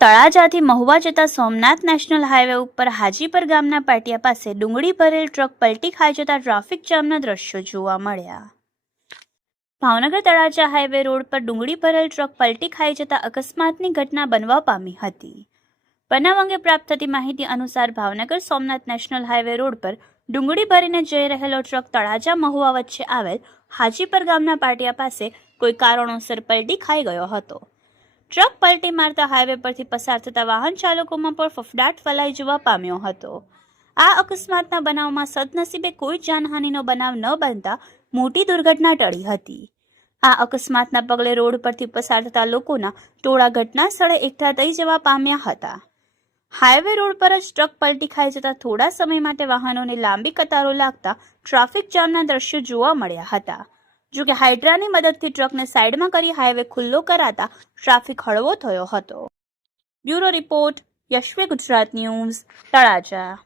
તળાજાથી મહુવા જતા Somnath national highway ઉપર હાજીપર ગામના પાટિયા પાસે ડુંગળી ભરેલ ટ્રક પલટી ખાઈ જતા ટ્રાફિક જામના દ્રશ્યો જોવા મળ્યા. ભાવનગર તળાજા હાઈવે રોડ પર ડુંગળી ભરેલ ટ્રક પલટી ખાઈ જતા અકસ્માતની ઘટના બનવા પામી હતી. બનાવ અંગે પ્રાપ્ત થતી માહિતી અનુસાર Bhavnagar Somnath national highway road પર ડુંગળી ભરીને જઈ રહેલો ટ્રક તળાજા મહુવા વચ્ચે આવેલ હાજીપર ગામના પાટિયા પાસે કોઈ કારણોસર પલટી ખાઈ ગયો હતો. ટ્રક પલટી મારતા હાઈવે પરથી પસાર થતા વાહન ચાલકોમાં પણ ફફડાટ ફેલાઈ જવા પામ્યો હતો. આ અકસ્માતના બનાવમાં સદનસીબે કોઈ જાનહાનિનો બનાવ ન બનતા મોટી દુર્ઘટના ટળી હતી. આ અકસ્માતના પગલે રોડ પરથી પસાર થતા લોકોના ટોળા ઘટના સ્થળે એકઠા થઈ જવા પામ્યા હતા. હાઈવે રોડ પર જ ટ્રક પલટી ખાઈ જતા થોડા સમય માટે વાહનોની લાંબી કતારો લાગતા ટ્રાફિક જામના દ્રશ્યો જોવા મળ્યા હતા. જો કે હાઇડ્રાની મદદથી ટ્રકને સાઇડમાં કરી હાઈવે ખુલ્લો કરાતા ટ્રાફિક હળવો થયો હતો. Bureau report Yashvi Gujarat news, Talaja.